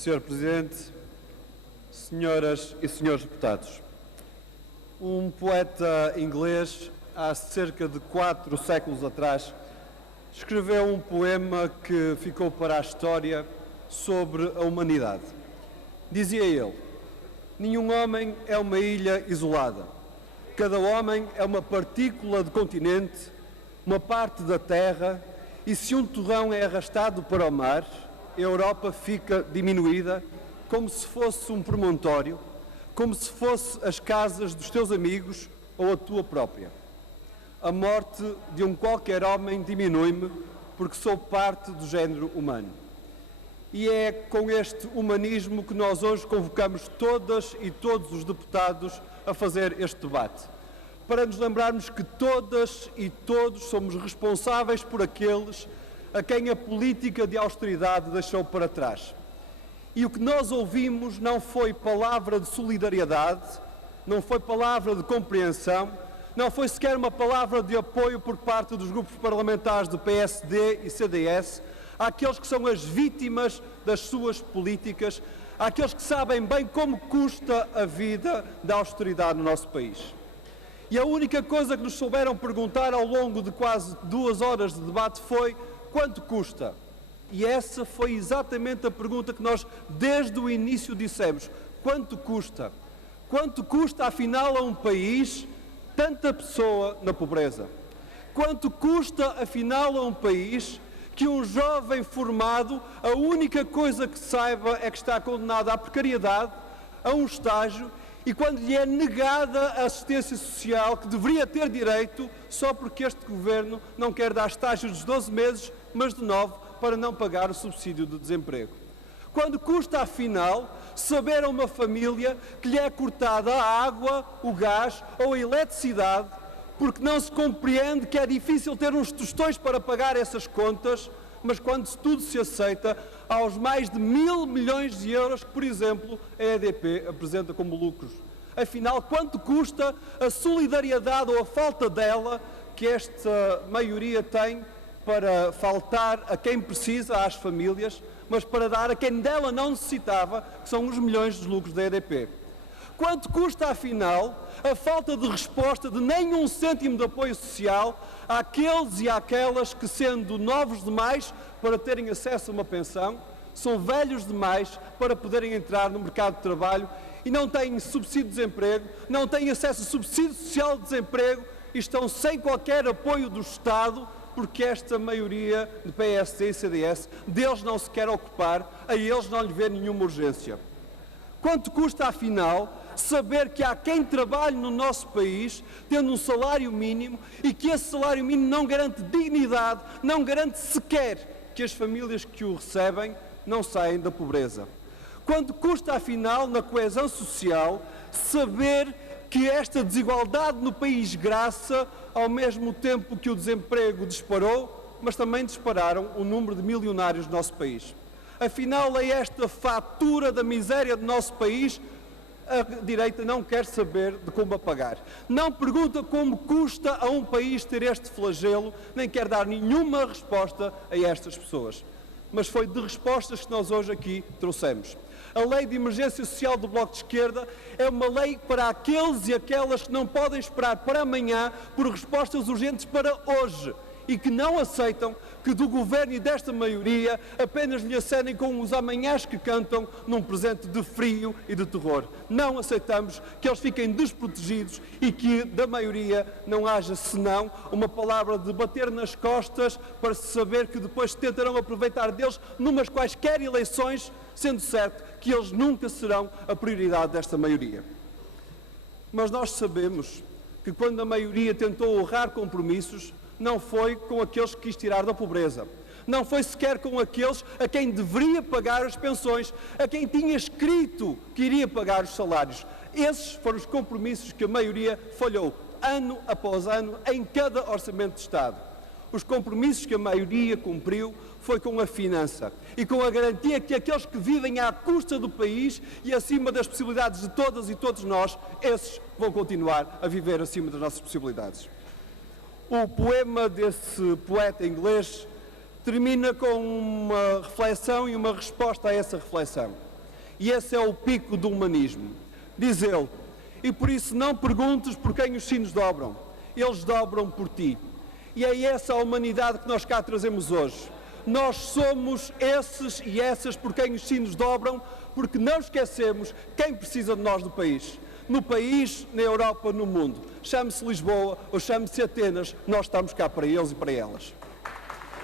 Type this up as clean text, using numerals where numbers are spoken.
Sr. Presidente, senhoras e senhores deputados, um poeta inglês, há cerca de 4 séculos atrás, escreveu um poema que ficou para a história sobre a humanidade. Dizia ele: nenhum homem é uma ilha isolada. Cada homem é uma partícula de continente, uma parte da terra, e se um torrão é arrastado para o mar, a Europa fica diminuída, como se fosse um promontório, como se fosse as casas dos teus amigos ou a tua própria. A morte de um qualquer homem diminui-me, porque sou parte do género humano. E é com este humanismo que nós hoje convocamos todas e todos os deputados a fazer este debate, para nos lembrarmos que todas e todos somos responsáveis por aqueles a quem a política de austeridade deixou para trás. E o que nós ouvimos não foi palavra de solidariedade, não foi palavra de compreensão, não foi sequer uma palavra de apoio por parte dos grupos parlamentares do PSD e CDS àqueles que são as vítimas das suas políticas, àqueles que sabem bem como custa a vida da austeridade no nosso país. E a única coisa que nos souberam perguntar ao longo de quase 2 horas de debate foi: quanto custa? E essa foi exatamente a pergunta que nós desde o início dissemos: quanto custa? Quanto custa afinal a um país tanta pessoa na pobreza? Quanto custa afinal a um país que um jovem formado, a única coisa que saiba é que está condenado à precariedade, a um estágio, e quando lhe é negada a assistência social que deveria ter direito, só porque este Governo não quer dar estágios de 12 meses, mas de 9, para não pagar o subsídio de desemprego? Quando custa, afinal, saber a uma família que lhe é cortada a água, o gás ou a eletricidade, porque não se compreende que é difícil ter uns tostões para pagar essas contas, mas quando tudo se aceita aos mais de 1.000 milhões de euros que, por exemplo, a EDP apresenta como lucros? Afinal, quanto custa a solidariedade ou a falta dela que esta maioria tem para faltar a quem precisa, às famílias, mas para dar a quem dela não necessitava, que são os milhões dos lucros da EDP? Quanto custa, afinal, a falta de resposta de nem 1 cêntimo de apoio social àqueles e àquelas que, sendo novos demais para terem acesso a uma pensão, são velhos demais para poderem entrar no mercado de trabalho e não têm subsídio de desemprego, não têm acesso a subsídio social de desemprego e estão sem qualquer apoio do Estado, porque esta maioria de PSD e CDS deles não se quer ocupar, a eles não lhe vê nenhuma urgência? Quanto custa, afinal, saber que há quem trabalhe no nosso país tendo um salário mínimo e que esse salário mínimo não garante dignidade, não garante sequer que as famílias que o recebem não saem da pobreza? Quanto custa, afinal, na coesão social, saber que esta desigualdade no país graça ao mesmo tempo que o desemprego disparou, mas também dispararam o número de milionários do nosso país? Afinal, é esta fatura da miséria do nosso país a direita não quer saber de como apagar. Não pergunta como custa a um país ter este flagelo, nem quer dar nenhuma resposta a estas pessoas. Mas foi de respostas que nós hoje aqui trouxemos. A Lei de Emergência Social do Bloco de Esquerda é uma lei para aqueles e aquelas que não podem esperar para amanhã por respostas urgentes para hoje e que não aceitam que do Governo e desta maioria apenas lhe acenem com os amanhãs que cantam num presente de frio e de terror. Não aceitamos que eles fiquem desprotegidos e que da maioria não haja senão uma palavra de bater nas costas para se saber que depois tentarão aproveitar deles numas quaisquer eleições, sendo certo que eles nunca serão a prioridade desta maioria. Mas nós sabemos que quando a maioria tentou honrar compromissos, não foi com aqueles que quis tirar da pobreza. Não foi sequer com aqueles a quem deveria pagar as pensões, a quem tinha escrito que iria pagar os salários. Esses foram os compromissos que a maioria falhou, ano após ano, em cada orçamento de Estado. Os compromissos que a maioria cumpriu foi com a finança e com a garantia que aqueles que vivem à custa do país e acima das possibilidades de todas e todos nós, esses vão continuar a viver acima das nossas possibilidades. O poema desse poeta inglês termina com uma reflexão e uma resposta a essa reflexão. E esse é o pico do humanismo. Diz ele, e por isso não perguntes por quem os sinos dobram, eles dobram por ti. E é essa a humanidade que nós cá trazemos hoje. Nós somos esses e essas por quem os sinos dobram, porque não esquecemos quem precisa de nós no país. No país, na Europa, no mundo. Chame-se Lisboa ou chame-se Atenas, nós estamos cá para eles e para elas.